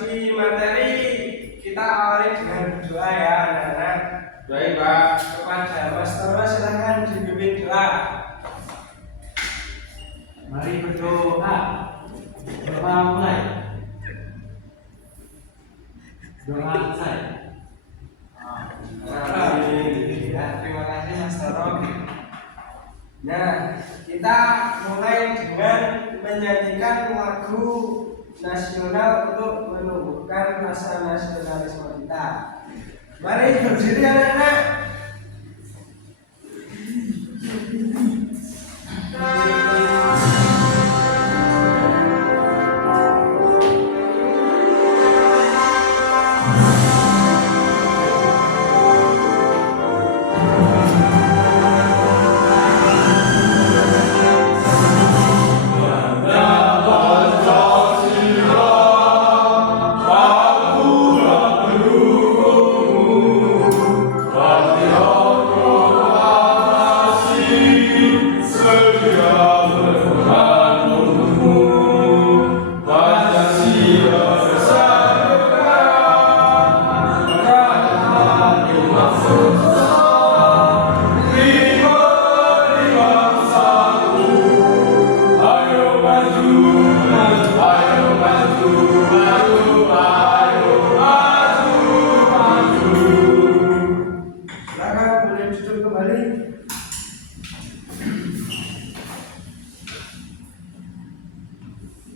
memasuki materi, kita awali dengan berdoa ya anak-anak. Baik Pak. Kepada Mas Toro silahkan dipimpin doa. Mari berdoa. Doa mulai. Doa selesai. Amin. Ya, terima kasih Mas Toro. Nah, kita mulai dengan menyanyikan lagu nasional untuk menumbuhkan rasa nasionalisme kita. Mari berdiri anak-anak.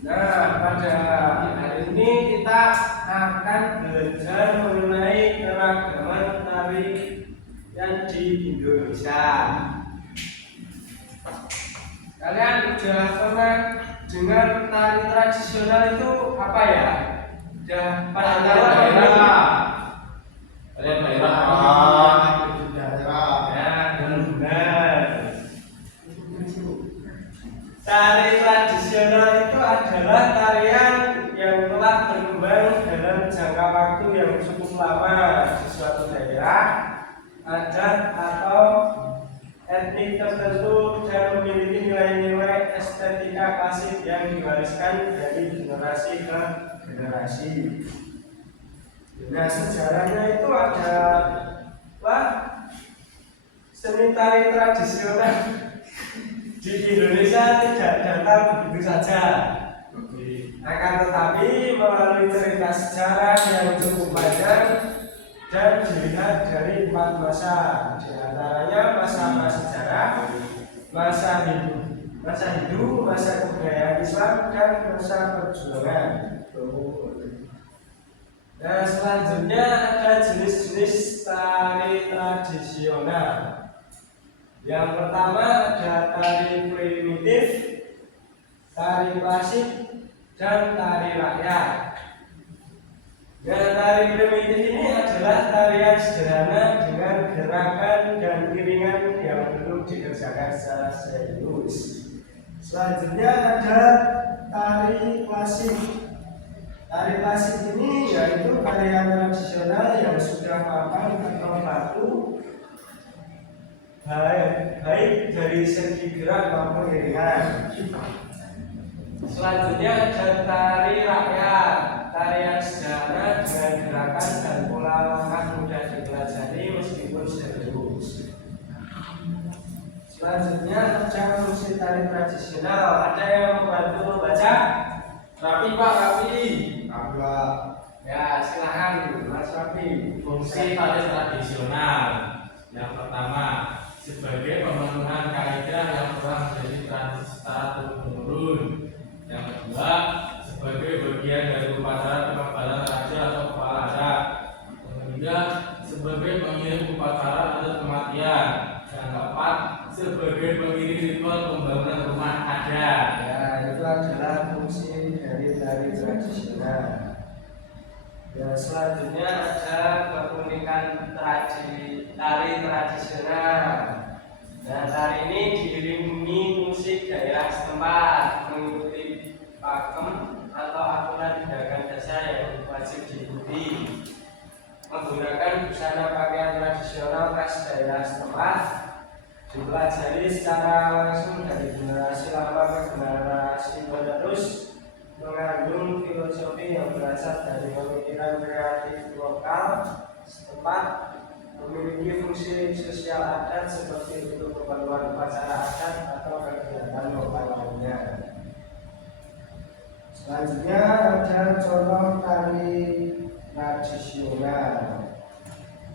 Nah, pada hari ini kita akan belajar mengenai keragaman tari yang di Indonesia. Kalian sudah pernah dengar tari tradisional itu apa ya? Sudah pada tahu daerah? Ya, benar. Tari tradisional itu adalah tarian yang telah berkembang dalam jangka waktu yang cukup lama di suatu daerah, adat atau etnik tertentu dan memiliki nilai-nilai estetika klasik yang diwariskan dari generasi ke generasi. Nah, sejarahnya itu ada seni tari tradisional di Indonesia tidak datang begitu saja. Akan tetapi melalui cerita sejarah yang cukup panjang dan dilihat dari 4 masa, di antaranya masa prasejarah, masa Hindu, masa kebudayaan Islam, dan masa perjuangan. Nah, selanjutnya ada jenis-jenis tari tradisional. Yang pertama ada tari primitif, tari klasik, dan tari rakyat. Nah, tari primitif ini adalah tarian sederhana dengan gerakan dan iringan yang belum dikerjakan secara serius. Selanjutnya ada tari klasik. Tari klasik ini yaitu tarian tradisional yang sudah mapan atau baku, baik dari segi gerak maupun iringan. Selanjutnya ada tari rakyat, tarian sederhana dengan gerakan dan pola langkah mudah dipelajari meskipun serius. Selanjutnya ada fungsi tari tradisional. Ada yang membantu membaca? Rapi Pak, rapi. Ya, silakan Mas Rafi. Fungsi tari tradisional yang pertama sebagai pemenuhan kaidah yang telah menjadi tradisi secara turun-temurun. Yang kedua sebagai bagian dari upacara pengembalan raja atau kepala adat. Yang ketiga sebagai pengiring upacara adat kematian. Yang keempat sebagai pengiring ritual pembangunan rumah adat. Ya, itu adalah fungsi dari tari tradisional. Ya, selanjutnya ada keunikan tari tradisional. Nah, tari ini diiringi musik daerah setempat mengikuti pakem atau aturan tindakan dasar yang wajib diikuti. Menggunakan busana pakaian tradisional khas daerah setempat, dipelajari secara langsung dari generasi lama ke generasi penerus mengandung filosofi yang berasal dari pemikiran kreatif lokal setempat, memiliki fungsi sosial adat seperti untuk keperluan upacara adat atau kegiatan lokal lainnya. Selanjutnya ada contoh tari tradisional.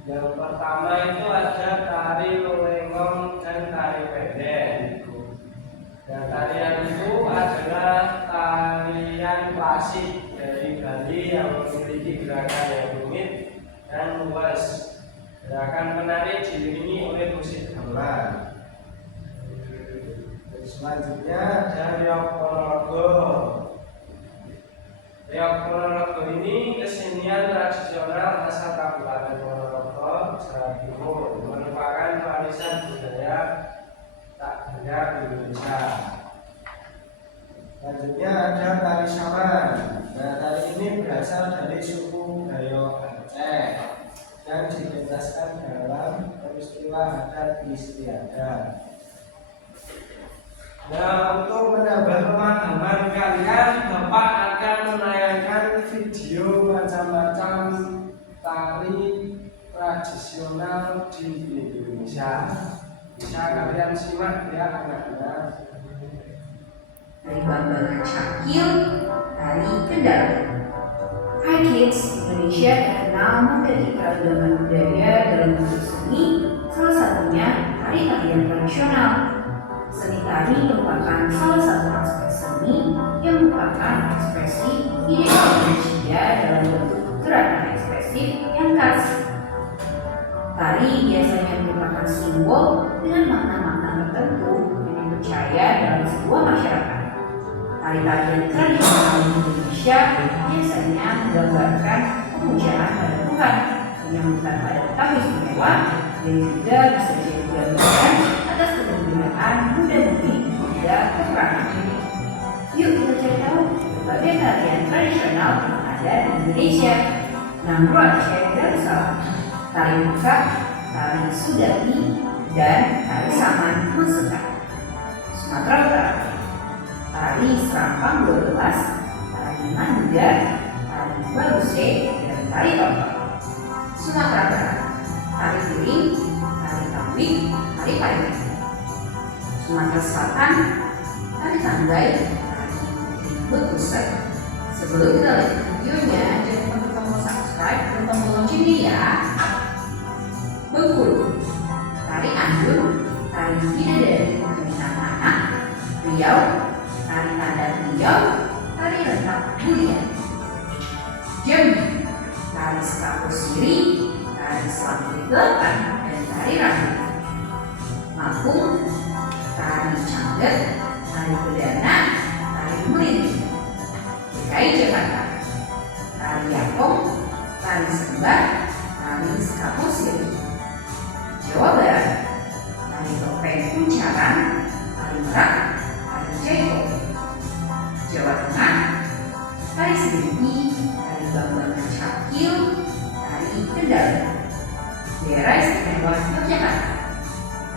Yang pertama itu ada tari lolengong dan tari pendek. Dan tarian itu adalah tarian klasik dari Bali yang memiliki gerakan yang rumit dan luas. Gerakan menari diiringi oleh musik gamelan. Selanjutnya ada Riok Ponorogo. Riok Ponorogo ini kesenian tradisional asal Kabupaten Ponorogo, Jawa Timur, merupakan warisan budaya tak benda Indonesia. Selanjutnya ada tari saman. Nah, tari ini berasal dari suku Gayo Aceh dan dipentaskan dalam peristiwa adat istiadat. Nah, untuk menambah pemahaman kalian, Bapak akan menayangkan video macam-macam tari tradisional di Indonesia. Bisa kalian simak ya anak-anak. Tari Bambangan Cakil, tari Kendal. Hai kids, Indonesia terkenal memiliki keragaman budaya dalam bentuk seni, salah satunya tari-tarian tradisional. Seni tari merupakan salah satu aspek seni yang merupakan ekspresi ideal manusia dalam bentuk gerakan ekspresif yang khas. Tari biasanya merupakan simbol dengan makna-makna tertentu yang dipercaya dalam sebuah masyarakat. Tari-tarian tradisional di Indonesia biasanya menggambarkan pemujaan pada Tuhan, penyambutan pada tamu istimewa, dan juga bisa jadi gambaran atas kegembiraan muda-mudi hingga peperangan. Yuk kita cari tahu berbagai tarian tradisional yang ada di Indonesia. Nangro Aceh Darussalam, tari muka, tari Sudati, dan tari saman Mesuka. Sumatera Utara, tari Serampang 12, tari Mandar, tari Baluse, dan tari Topeng. Sumatera Barat, tari Piring, tari Tambik, tari Payung. Sumatera Selatan, tari Tanggai, tari Bekusek. Sebelum kita lihat videonya, jangan lupa tombol subscribe dan tombol loncengnya ya. Bengkulu, tari Andun, tari Bidadari Kemisan Anak, Riau, tari Tandang Riau, tari Rentak Bulian. Jambi, tari Sekapu Siri, tari Selang 8, dan tari Rambut. Lampung, tari Cangget, tari Bedana, tari Melinting. DKI Jakarta, tari Yapong, tari Sembah, tari Sekapu Siri. Jawa Barat, tari Topeng Kuncaran, tari Merak, tari Ceko. Jawa Tengah, tari Serimpi, tari Bambangan Cakil, tari Kendal. Daerah Istimewa Yogyakarta,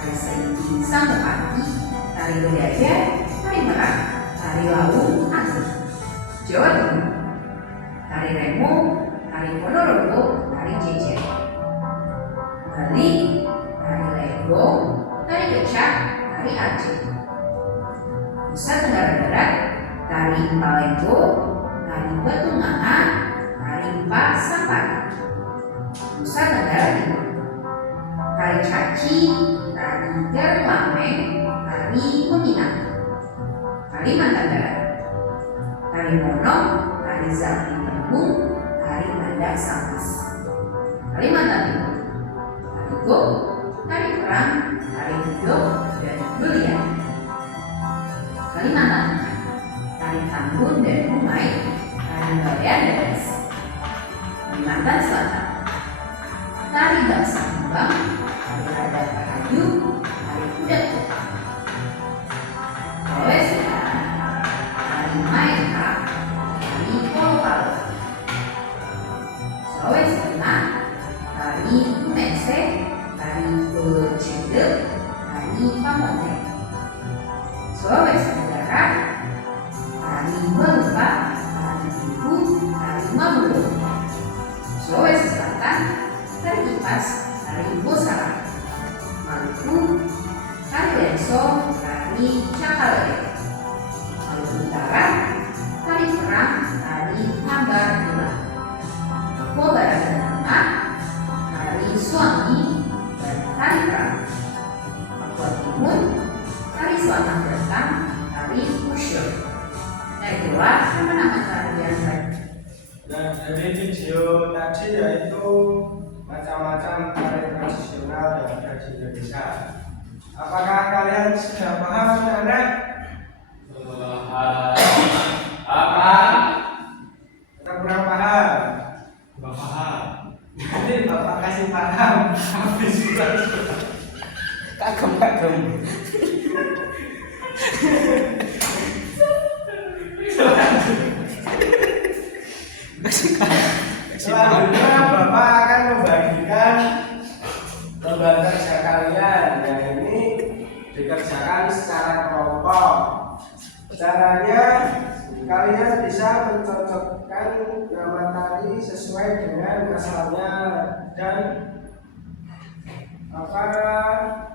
tari Serimpi Sangkepati, tari Bedaya, tari Merak, tari Laung Agung. Jawa Timur, tari Remo, tari Ponorogo, tari Jejer. Bali, tari Legong, tari Kecak, tari Aceh. Nusa Tenggara Barat, tari Palenggo, tari Batunganga, tari Pasampari. Nusa Tenggara Timur, tari Caci, tari Garlameng, tari Kuningan. Kalimantan Barat, tari Monong, tari Zapin Tembung, tari Mandak Samas. Kalimantan Timur, tari Gok, tari Perang, tari Hidok, dan Belian. Kalimantan Tengah, tari Tambun dan Humai, tari Bayan dan Es. Kalimantan Selatan, tari Baksa Kembang, tari Radar Rahayu, tari Kudat Kota. Sulawesi Selatan, tari Maeka, tari Polopalo. Sulawesi Tengah, tari Tunese, tari Dolocende, tari Pamote. Sulawesi Tenggara, tari Melupa, Sulawesi Selatan, tari kipas, tari bosara. Maluku, tari lenso, tari cakalele. Maluku Utara, tari perang, tari hambar bola. Papua Barat dan Tengah, tari suami, dan tari perang. Papua Timur, tari selatan belakang, tari musyur. Nah itulah nama-nama tarian tadi. Nah, dari video tadi yaitu macam-macam tari tradisional yang ada di Indonesia. Apakah kalian sudah paham, anak? Apa? Kita kurang paham. Gak paham. Nanti Bapak kasih paham. Habis sudah. Kagum. Selanjutnya Bapak akan membagikan lembar kerja kalian yang ini dikerjakan secara kelompok. Caranya kalian bisa mencocokkan nama tari sesuai dengan asalnya dan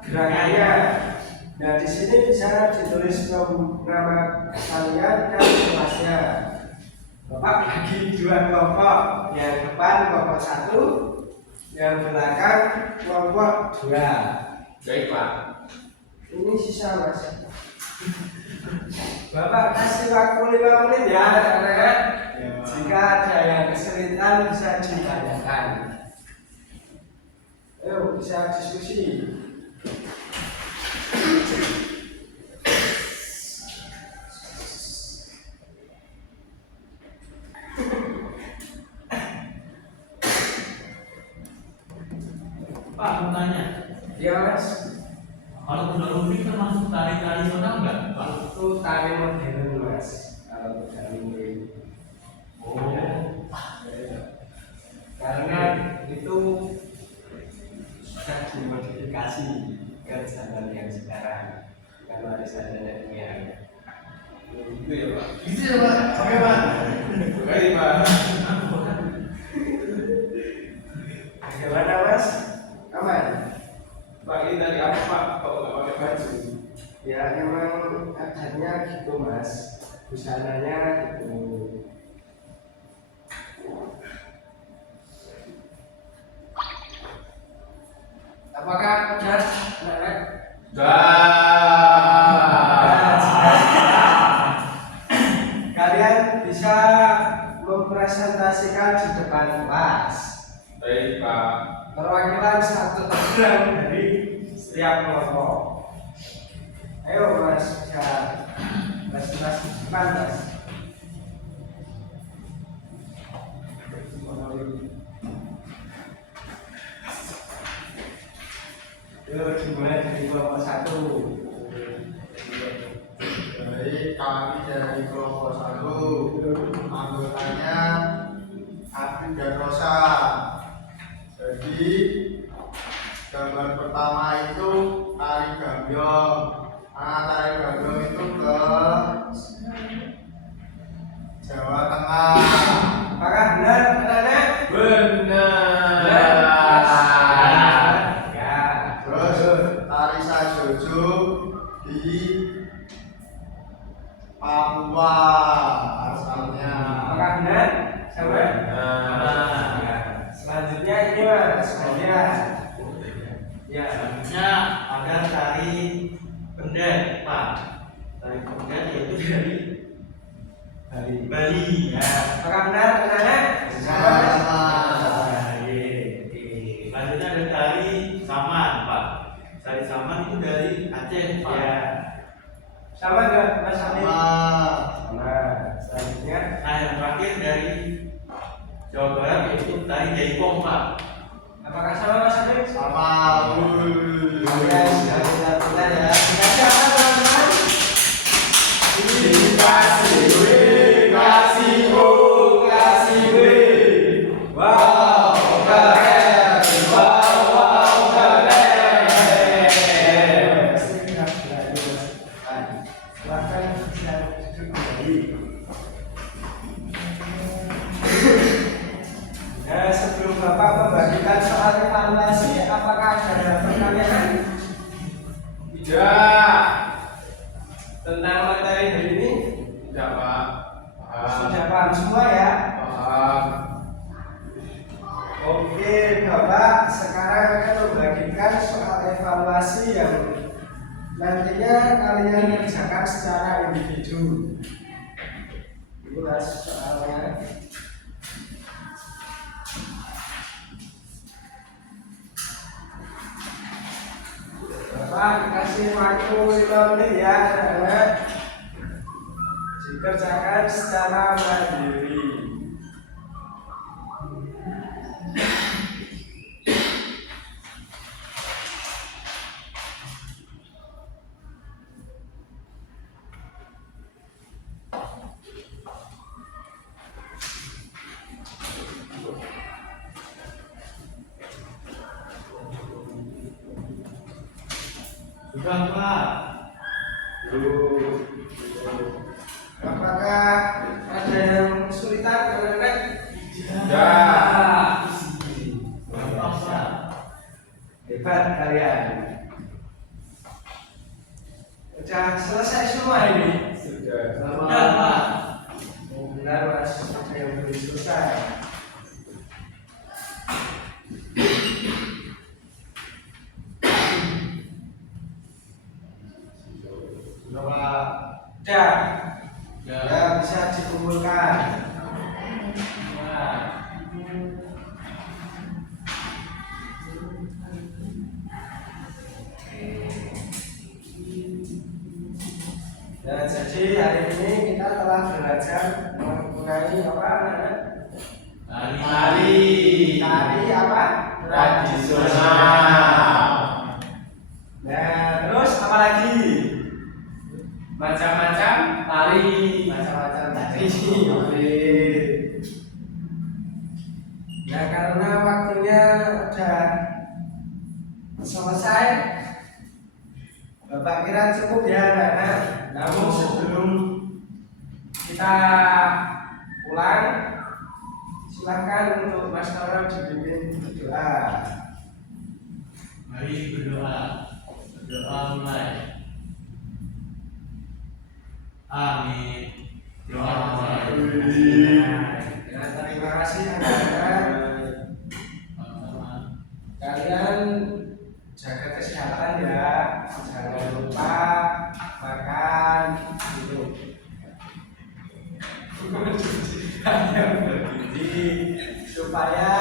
gerakannya. Nah di sini bisa ditulis nama kalian dan kelasnya. Bapak bagi dua kelompok, yang depan kelompok 1, yang belakang kelompok 2. Baik Pak. Ini sisa Mas. Bapak kasih waktu 5 menit ya anak-anak. Jika ada yang kesulitan bisa ditanyakan. Ayo bisa diskusi. Pak, mau tanya. Ya Mas, Kalau kuda lumping termasuk tari tradisional nggak, Pak? itu tari modern Mas. Kalau kuda lumping. Oh, Karena itu sudah dimodifikasi ke zaman yang sekarang. Kan warisan nenek moyang. Itu ya Pak. gitu ya Pak. Oke Pak. Baik Pak. Bagaimana Mas? Aman? Pak ini dari apa Pak? Kalau nggak pakai baju. Ya emang adatnya gitu Mas. Busananya gitu. Apakah udah anak-anak? Kalian bisa mempresentasikan di depan kelas Baik Pak. perwakilan satu orang dari setiap kelompok. Ayo Mas, bisa presentasi di depan Mas. Yuk, dimulai dari kelompok 1. Baik, kami dari kelompok 1, anggotanya Afif dan Rosa. Jadi gambar pertama itu tari gambyong. Tari gambyong itu ke Jawa Tengah. Apakah benar anak-anak? Benar. Ya. Terus tari sajojo di Papua asalnya. Apakah benar? Sama? Benar. Selanjutnya ini Mas, ya. Ya. Selanjutnya ada tari pendet, Pak. Tari pendet yaitu dari Bali. Ya. Apakah benar anak-anak? Sama. Selanjutnya ada tari saman, Pak. Tari saman itu dari Aceh, Pak. Ya. Sama enggak Mas Afif? Sama. Sama. Selanjutnya Nah, yang terakhir dari Jawa Barat yaitu tari jaipong, Pak. apakah sama Mas Afif? Sama. Kalian sudah pintar-pintar ya. Dikasih apa teman-teman? Kasih W. Wow, keren. Wow, keren. Silakan bisa duduk kembali. Nah, sebelum Bapak membagikan soal evaluasi, apakah ada pertanyaan? Tidak. Tentang materi hari ini? Tidak, Pak. Sudah paham semua ya? Paham. Oke, Bapak sekarang akan membagikan soal evaluasi yang nantinya kalian kerjakan secara individu. Ini mas soalnya. Bapak kasih waktu 5 menit ya, anak-anak. Dikerjakan secara mandiri. Sudah, Pak. Apakah ada yang kesulitan anak-anak? Tidak. Gampang, Pak. Hebat kalian. Sudah selesai semua ini? Sudah. Sudah, Pak. Oh, benar mas, ada yang belum selesai. Sudah, Pak. Sudah, Ya. ya bisa dikumpulkan. Nah. Nah, jadi hari ini kita telah belajar mengenai apa anak-anak? Hari Tari apa? tradisional. Nah, terus apa lagi? Macam-macam tari. Macam-macam tadi. Oke. Nah, karena waktunya udah selesai, Bapak kira cukup ya anak-anak. Namun sebelum kita pulang, silakan untuk Mas Toro dibimbing doa. Mari berdoa. Berdoa mulai. Amin. Doa mulai. Ya, terima kasih anak-anak. Teman-teman. Kalian jaga kesehatan ya, jangan lupa makan gitu. Yang bergizi supaya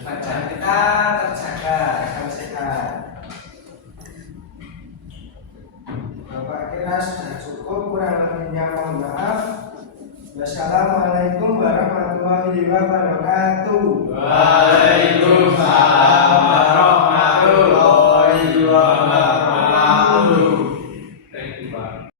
badan kita terjaga agar sehat. Bapak kira sudah cukup, kurang lebihnya mohon maaf. Wassalamualaikum warahmatullahi wabarakatuh. Bye.